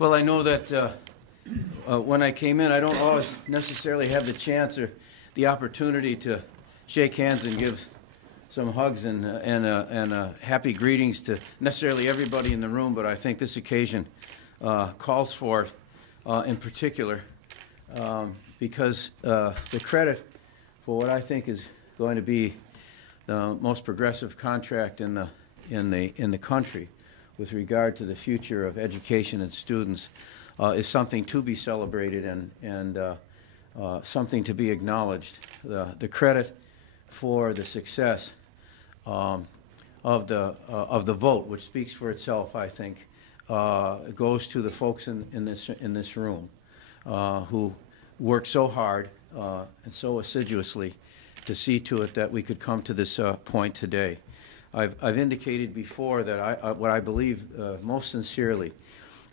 Well, I know that when I came in, I don't always necessarily have the chance or the opportunity to shake hands and give some hugs and happy greetings to necessarily everybody in the room, but I think this occasion calls for it in particular because the credit for what I think is going to be the most progressive contract in the country with regard to the future of education and students is something to be celebrated and something to be acknowledged. The credit for the success of the vote, which speaks for itself, I think, goes to the folks in this room who worked so hard and so assiduously to see to it that we could come to this point today. I've indicated before that what I believe most sincerely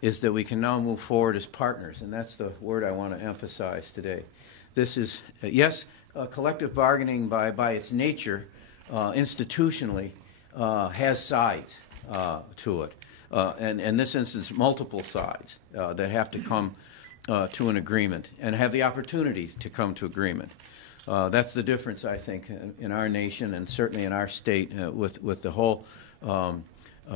is that we can now move forward as partners, and that's the word I want to emphasize today. This is, yes, collective bargaining by its nature, institutionally, has sides to it, and in this instance, multiple sides that have to come to an agreement and have the opportunity to come to agreement. That's the difference, I think, in our nation and certainly in our state with the whole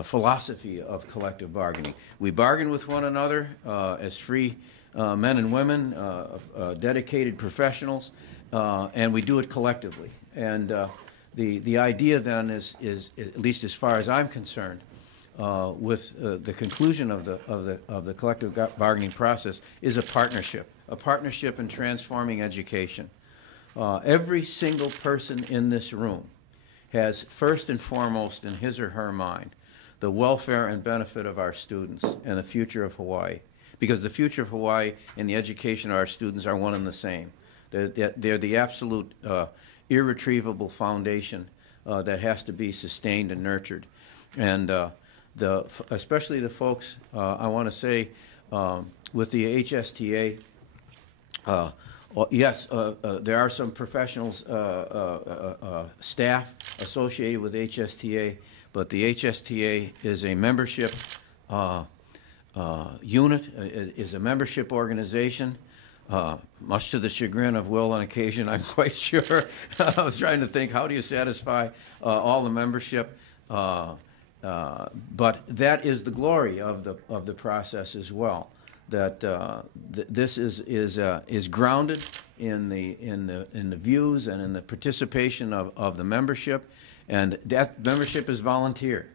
philosophy of collective bargaining. We bargain with one another as free men and women, dedicated professionals, and we do it collectively. And the idea then is, at least as far as I'm concerned, with the conclusion of the collective bargaining process, is a partnership in transforming education. Every single person in this room has first and foremost in his or her mind the welfare and benefit of our students and the future of Hawaii, because the future of Hawaii and the education of our students are one and the same. They're the absolute irretrievable foundation that has to be sustained and nurtured. And especially the folks, I want to say, with the HSTA, yes, there are some professionals, staff associated with HSTA, but the HSTA is a membership unit, is a membership organization, much to the chagrin of Will on occasion, I'm quite sure. I was trying to think, how do you satisfy all the membership? But that is the glory of the process as well. That this is grounded in the views and in the participation of the membership, and that membership is volunteer.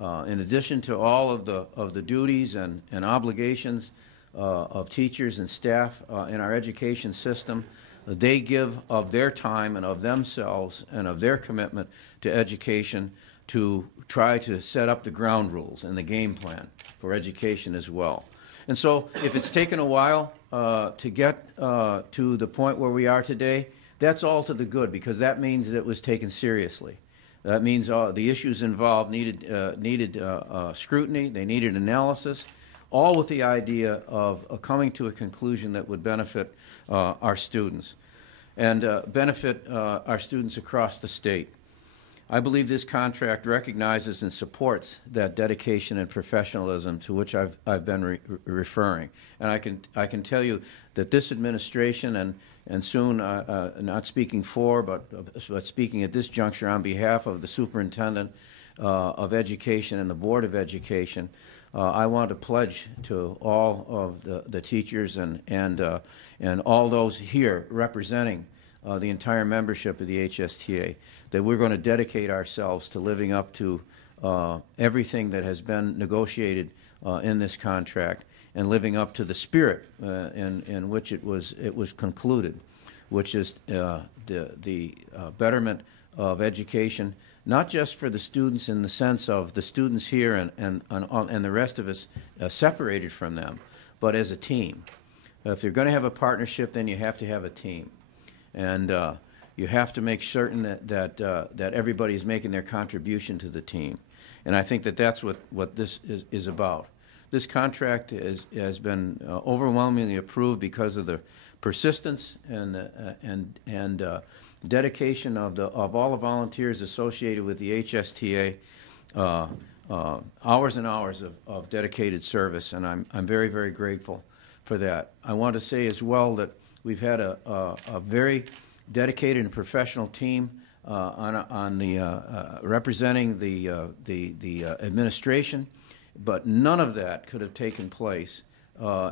In addition to all of the duties and obligations of teachers and staff in our education system, they give of their time and of themselves and of their commitment to education to try to set up the ground rules and the game plan for education as well. And so if it's taken a while to get to the point where we are today, that's all to the good, because that means that it was taken seriously. That means the issues involved needed scrutiny, they needed analysis, all with the idea of coming to a conclusion that would benefit our students and benefit our students across the state. I believe this contract recognizes and supports that dedication and professionalism to which I've been referring. And I can tell you that this administration and soon, not speaking for, but speaking at this juncture on behalf of the superintendent of education and the Board of Education, I want to pledge to all of the teachers and all those here representing the entire membership of the HSTA, that we're going to dedicate ourselves to living up to everything that has been negotiated in this contract and living up to the spirit in which it was concluded, which is the betterment of education, not just for the students in the sense of the students here and the rest of us separated from them, but as a team. If you're going to have a partnership, then you have to have a team. And you have to make certain that everybody is making their contribution to the team. And I think that that's what this is about. This contract has been overwhelmingly approved because of the persistence and dedication of all the volunteers associated with the HSTA hours and hours of dedicated service, and I'm very, very grateful for that. I want to say as well that we've had a very dedicated and professional team on the representing the administration, but none of that could have taken place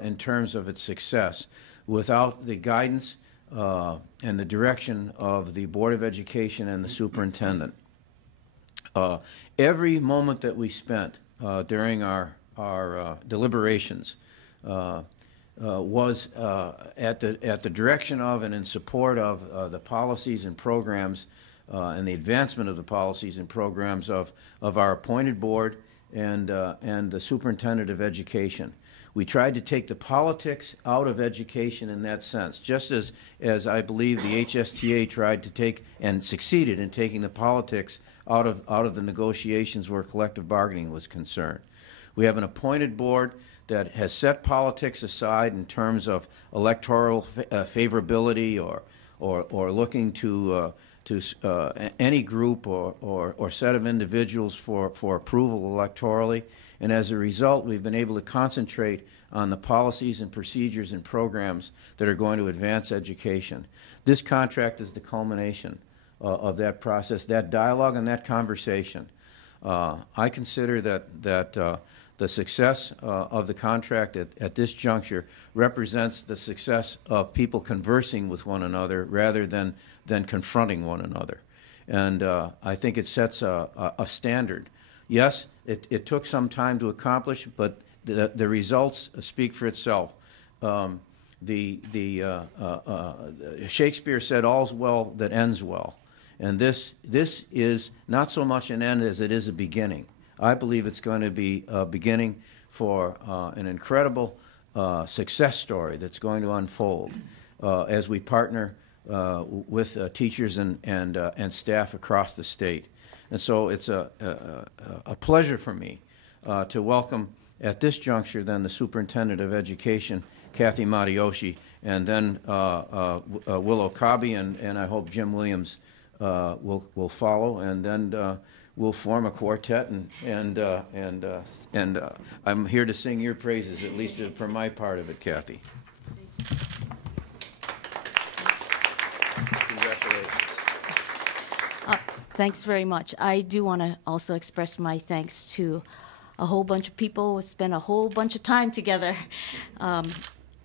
in terms of its success without the guidance and the direction of the Board of Education and the superintendent. Every moment that we spent during our deliberations was at the direction of and in support of the policies and programs and the advancement of the policies and programs of our appointed board and the superintendent of education. We tried to take the politics out of education in that sense, just as I believe the HSTA tried to take and succeeded in taking the politics out of the negotiations where collective bargaining was concerned. We have an appointed board that has set politics aside in terms of electoral favorability or looking to any group or set of individuals for approval electorally. And as a result, we've been able to concentrate on the policies and procedures and programs that are going to advance education. This contract is the culmination of that process, that dialogue and that conversation. I consider that the success of the contract at this juncture represents the success of people conversing with one another rather than confronting one another. And I think it sets a standard. Yes, it took some time to accomplish, but the results speak for itself. Shakespeare said, "All's well that ends well." And this is not so much an end as it is a beginning. I believe it's going to be a beginning for an incredible success story that's going to unfold as we partner with teachers and staff across the state. And so it's a pleasure for me to welcome at this juncture then the Superintendent of Education, Kathy Matayoshi, and then Will Okabe, and I hope Jim Williams will follow, and then we'll form a quartet, and I'm here to sing your praises, at least for my part of it, Kathy. Congratulations. Thanks very much. I do want to also express my thanks to a whole bunch of people who spent a whole bunch of time together.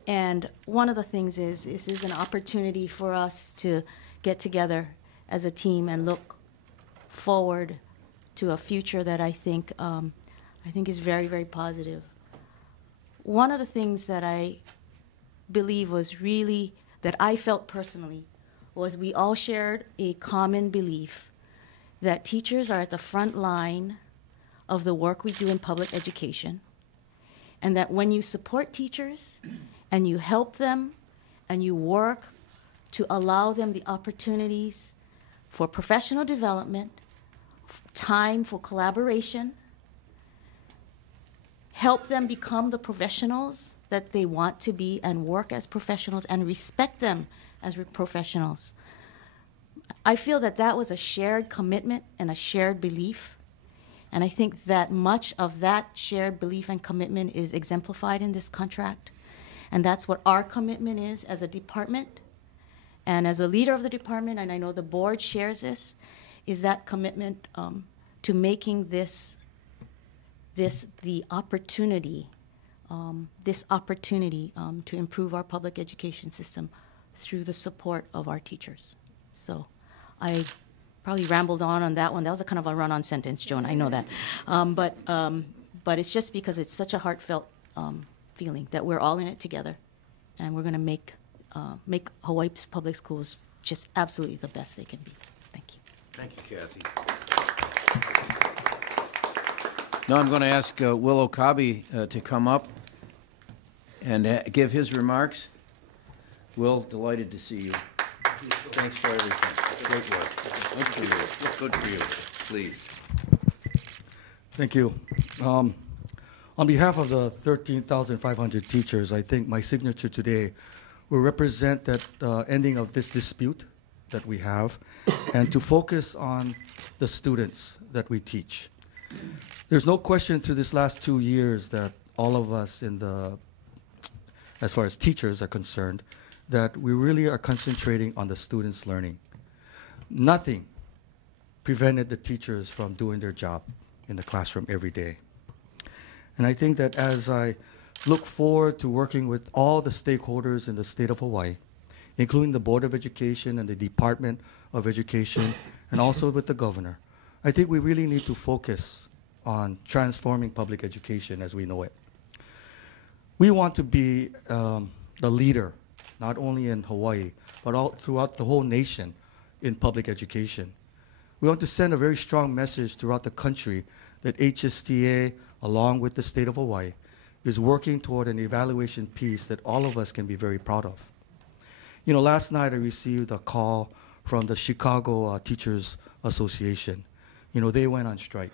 And one of the things is this is an opportunity for us to get together as a team and look forward to a future that I think is very, very positive. One of the things that I believe was really, that I felt personally, was we all shared a common belief that teachers are at the front line of the work we do in public education, and that when you support teachers and you help them and you work to allow them the opportunities for professional development, time for collaboration, help them become the professionals that they want to be and work as professionals and respect them as professionals. I feel that that was a shared commitment and a shared belief, and I think that much of that shared belief and commitment is exemplified in this contract, and that's what our commitment is as a department. And as a leader of the department, and I know the board shares this, is that commitment to making this the opportunity, to improve our public education system through the support of our teachers. So I probably rambled on that one. That was a kind of a run-on sentence, Joan, I know that. But it's just because it's such a heartfelt feeling that we're all in it together, and we're going to make Hawaii's public schools just absolutely the best they can be. Thank you. Thank you, Kathy. Now I'm going to ask Will Okabe to come up and give his remarks. Will, delighted to see you. Thanks for everything. Great work. Good for you. Good for you. Please. Thank you. On behalf of the 13,500 teachers, I think my signature today will represent that ending of this dispute that we have and to focus on the students that we teach. There's no question through this last 2 years that all of us as far as teachers are concerned, that we really are concentrating on the students' learning. Nothing prevented the teachers from doing their job in the classroom every day. And I think that as I look forward to working with all the stakeholders in the state of Hawaii, including the Board of Education and the Department of Education, and also with the governor, I think we really need to focus on transforming public education as we know it. We want to be the leader, not only in Hawaii, but all throughout the whole nation in public education. We want to send a very strong message throughout the country that HSTA, along with the state of Hawaii, is working toward an evaluation piece that all of us can be very proud of. You know, last night I received a call from the Chicago Teachers Association. You know, they went on strike.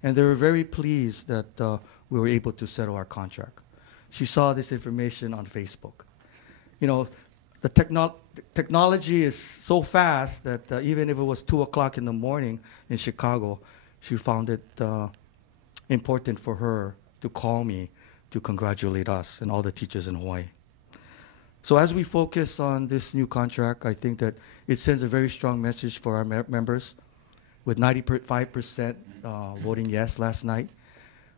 And they were very pleased that we were able to settle our contract. She saw this information on Facebook. You know, the technology is so fast that even if it was 2 o'clock in the morning in Chicago, she found it important for her to call me to congratulate us and all the teachers in Hawaii. So as we focus on this new contract, I think that it sends a very strong message for our members, with 95% voting yes last night.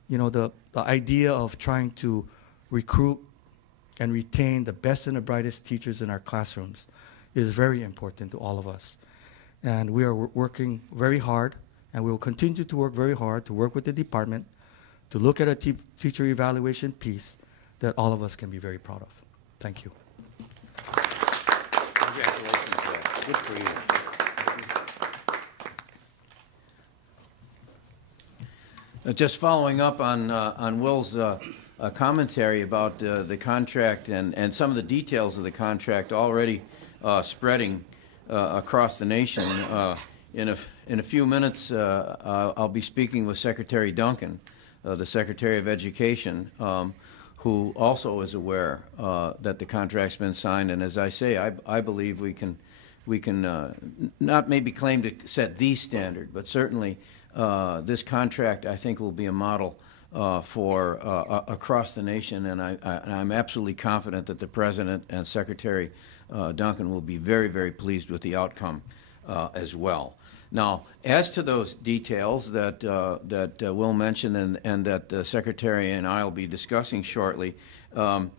You know, the idea of trying to recruit and retain the best and the brightest teachers in our classrooms is very important to all of us. And we are working very hard, and we will continue to work very hard to work with the department to look at a teacher evaluation piece that all of us can be very proud of. Thank you. Congratulations, Zach. Good for you. Just following up on Will's commentary about the contract and some of the details of the contract already spreading across the nation. In a few minutes, I'll be speaking with Secretary Duncan, the Secretary of Education, who also is aware that the contract's been signed. And as I say, I believe we can not maybe claim to set the standard, but certainly this contract, I think, will be a model for across the nation, and I'm absolutely confident that the President and Secretary Duncan will be very, very pleased with the outcome as well. Now, as to those details that Will mentioned and that the Secretary and I will be discussing shortly, I'm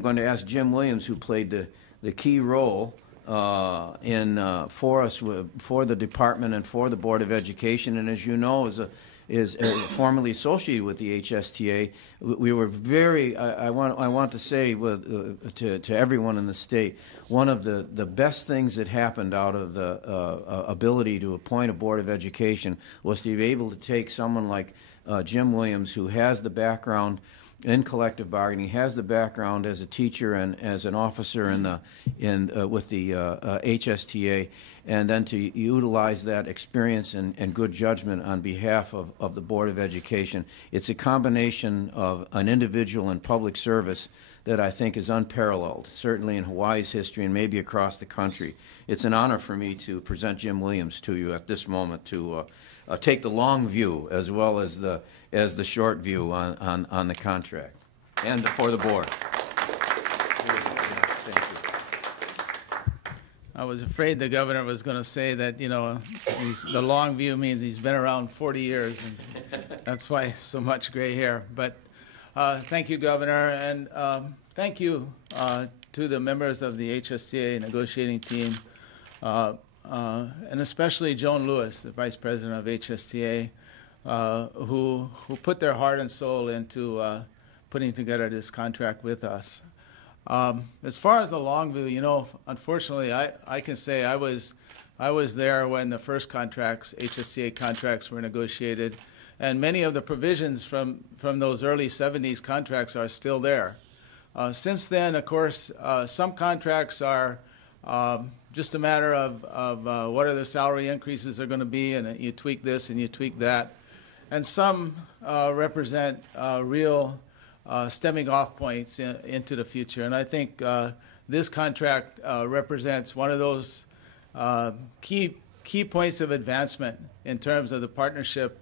going to ask Jim Williams, who played the key role for us, for the department and for the Board of Education, and as you know, is formerly associated with the HSTA. We were very, I want to say to everyone in the state, one of the best things that happened out of the ability to appoint a Board of Education was to be able to take someone like Jim Williams, who has the background in collective bargaining, has the background as a teacher and as an officer with the HSTA, and then to utilize that experience and good judgment on behalf of the Board of Education. It's a combination of an individual and public service that I think is unparalleled, certainly in Hawaii's history and maybe across the country. It's an honor for me to present Jim Williams to you at this moment, to take the long view as well as the short view on the contract and for the board. Thank you. I was afraid the governor was going to say that, you know, the long view means he's been around 40 years, and that's why so much gray hair. But thank you, Governor, and thank you to the members of the HSTA negotiating team, and especially Joan Lewis, the Vice President of HSTA, who put their heart and soul into putting together this contract with us. As far as the long view, you know, unfortunately, I can say I was there when the first contracts, HSTA contracts, were negotiated, and many of the provisions from those early 70s contracts are still there. Since then, of course, some contracts are just a matter of what are the salary increases are going to be, and you tweak this and you tweak that. And some represent real stemming off points into the future. And I think this contract represents one of those key points of advancement in terms of the partnership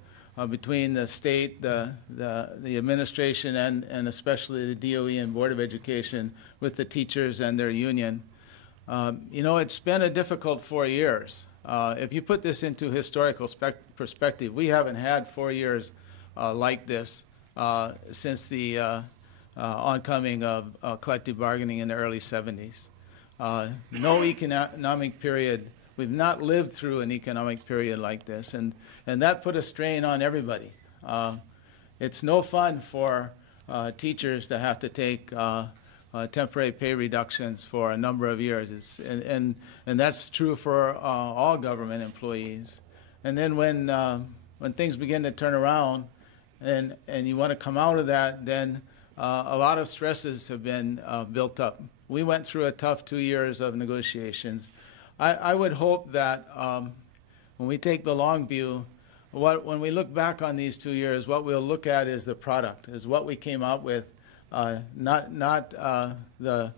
between the state, the administration, and especially the DOE and Board of Education with the teachers and their union. You know, it's been a difficult 4 years. If you put this into historical perspective, we haven't had 4 years like this since the oncoming of collective bargaining in the early 70s. No economic period. We've not lived through an economic period like this, and that put a strain on everybody. It's no fun for teachers to have to take temporary pay reductions for a number of years. And that's true for all government employees. And then when things begin to turn around and you want to come out of that, then a lot of stresses have been built up. We went through a tough 2 years of negotiations. I would hope that when we take the long view, when we look back on these 2 years, what we'll look at is the product, is what we came out with, not the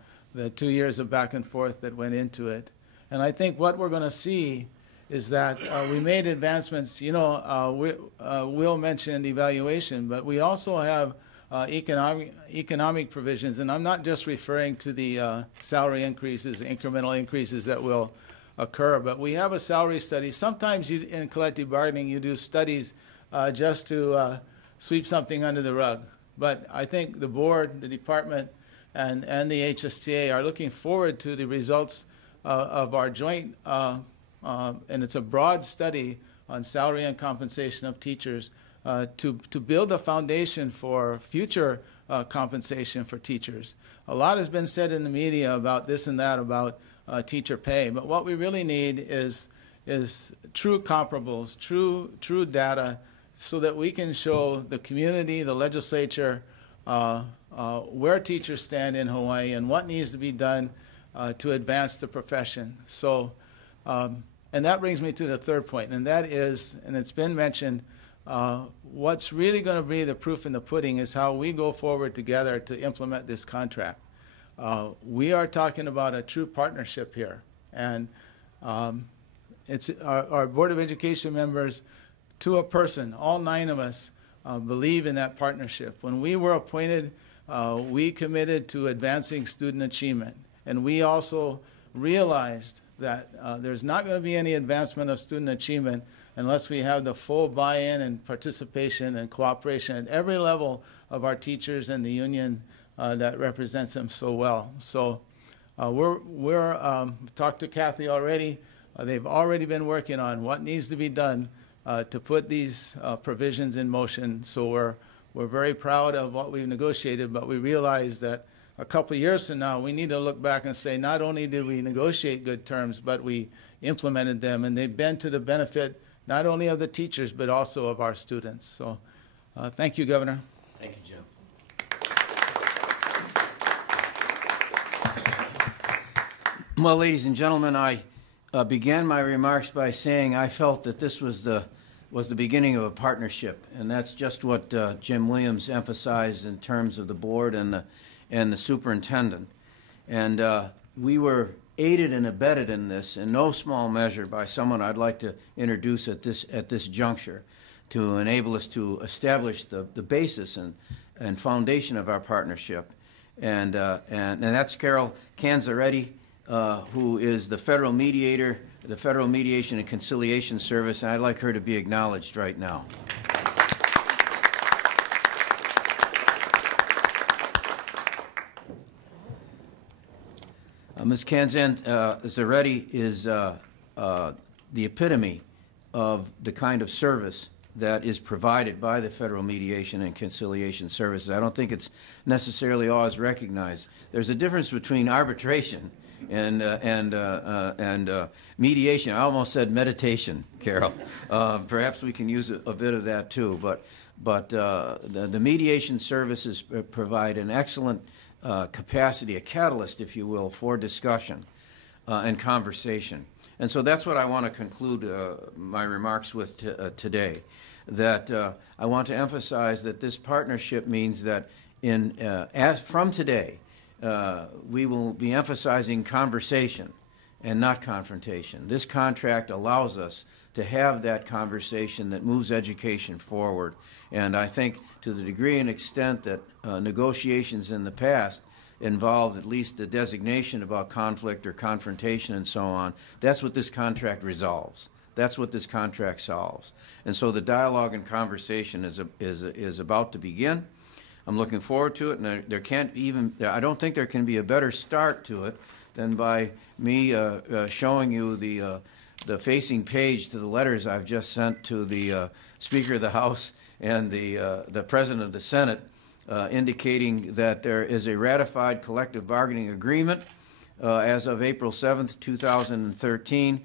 2 years of back and forth that went into it. And I think what we're going to see is that we made advancements. You know, Will mentioned evaluation, but we also have economic provisions, and I'm not just referring to the salary increases, incremental increases that will occur, but we have a salary study. Sometimes in collective bargaining you do studies just to sweep something under the rug. But I think the board, the department, and the HSTA are looking forward to the results of our joint, and it's a broad study on salary and compensation of teachers to build a foundation for future compensation for teachers. A lot has been said in the media about this and that about teacher pay, but what we really need is true comparables, true data, so that we can show the community, the legislature, where teachers stand in Hawaii and what needs to be done to advance the profession. So, and that brings me to the third point, and that is, and it's been mentioned, what's really going to be the proof in the pudding is how we go forward together to implement this contract. We are talking about a true partnership here, and it's our Board of Education members, to a person, all 9 of us believe in that partnership. When we were appointed, we committed to advancing student achievement, and we also realized that there's not going to be any advancement of student achievement unless we have the full buy-in and participation and cooperation at every level of our teachers and the union that represents them so well. So we're talked to Kathy already. They've already been working on what needs to be done to put these provisions in motion. So we're very proud of what we've negotiated, but we realize that a couple of years from now, we need to look back and say, not only did we negotiate good terms, but we implemented them, and they've been to the benefit not only of the teachers, but also of our students. So thank you, Governor. Thank you, Jim. Well, ladies and gentlemen, I began my remarks by saying I felt that this was the beginning of a partnership, and that's just what Jim Williams emphasized in terms of the board and the superintendent. And we were aided and abetted in this in no small measure by someone I'd like to introduce at this juncture to enable us to establish the basis and foundation of our partnership. And that's Carol Canzaretti, who is the federal mediator, the Federal Mediation and Conciliation Service, and I'd like her to be acknowledged right now. Ms. Canzaretti is the epitome of the kind of service that is provided by the Federal Mediation and Conciliation Services. I don't think it's necessarily always recognized. There's a difference between arbitration and mediation. I almost said meditation, Carol. Perhaps we can use a bit of that too. But the mediation services provide an excellent capacity, a catalyst, if you will, for discussion and conversation. And so that's what I want to conclude my remarks with today. That I want to emphasize that this partnership means that from today, we will be emphasizing conversation and not confrontation. This contract allows us to have that conversation that moves education forward. And I think to the degree and extent that negotiations in the past involved at least the designation about conflict or confrontation and so on, that's what this contract resolves. That's what this contract solves. And so the dialogue and conversation is about to begin. I'm looking forward to it, and there can't even, I don't think there can be a better start to it than by me showing you the facing page to the letters I've just sent to the Speaker of the House and the President of the Senate, indicating that there is a ratified collective bargaining agreement as of April 7th, 2013.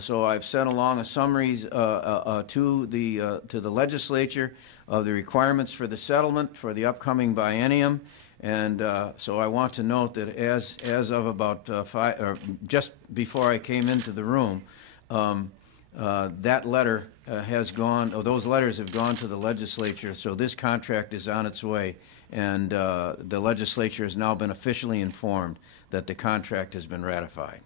So I've sent along a summaries to the legislature of the requirements for the settlement for the upcoming biennium. And so I want to note that as of about just before I came into the room, that letter has gone, or those letters have gone to the legislature, so this contract is on its way, and the legislature has now been officially informed that the contract has been ratified.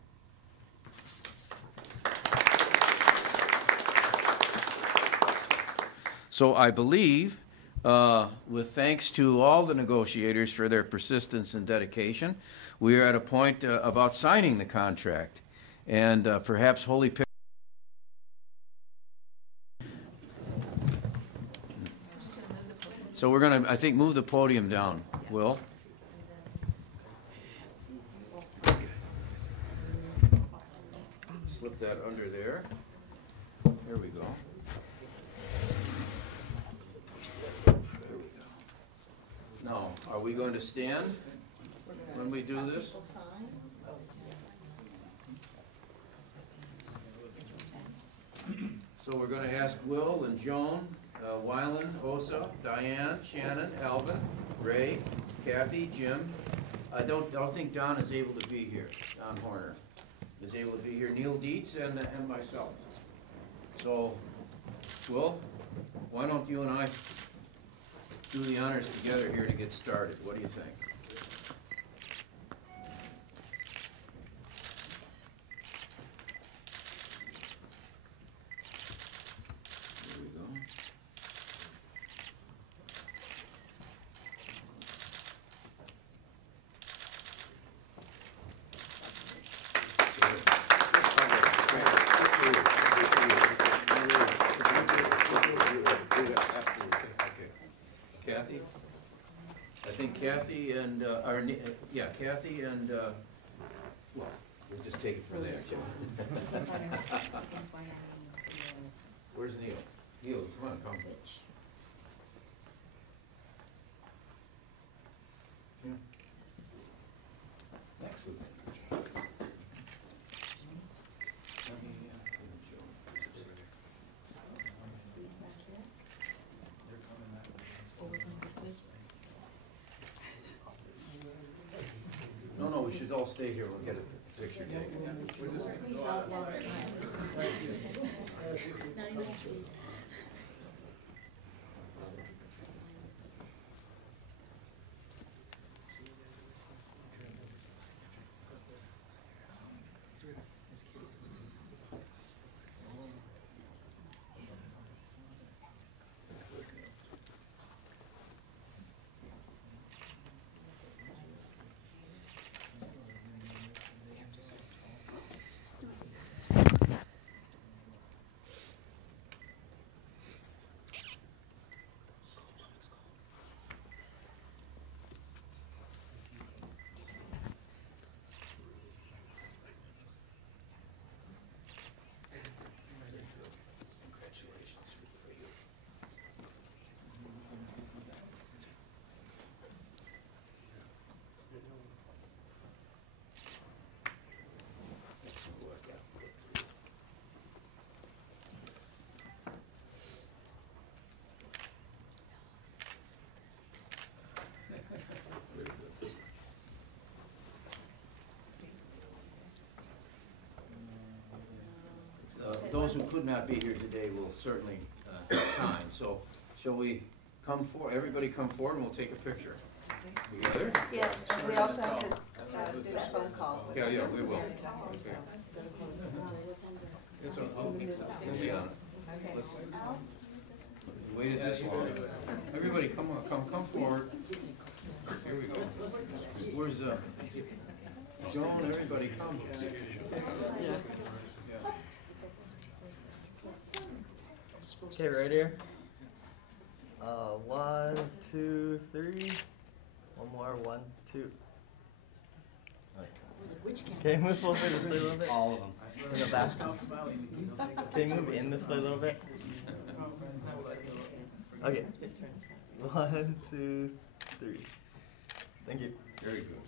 So I believe, with thanks to all the negotiators for their persistence and dedication, we are at a point about signing the contract, and perhaps Holy Picture. So we're going to, I think, move the podium down. Will? Slip that under there. There we go. Now, are we going to stand when we do this? So we're going to ask Will and Joan, Wyland, Osa, Diane, Shannon, Alvin, Ray, Kathy, Jim. I don't think Don is able to be here. Don Horner is able to be here. Neil Dietz and myself. So, Will, why don't you and I do the honors together here to get started? What do you think? There we go. Kathy? I think Kathy and, Kathy and, well, we'll just take it from there, Jim. Where's Neil? Neil, come on, come. Yeah. Excellent. No, we should all stay here. We'll get a picture taken. We're just going to go outside. Those who could not be here today will certainly sign. So shall we come forward? Everybody come forward and we'll take a picture together. Yes, and we also have to do that phone call. Yeah, we will. Okay. It's on. We'll be on it. Let's we waited this long. Everybody, come on, come forward. Here we go. Where's Joan? Everybody, come. Okay, right here. 1, 2, 3. One more. 1, 2. Can you move over this way a little bit? All of them. In the back. Can you move in this way a little bit? Okay. 1, 2, 3. Thank you. Very good.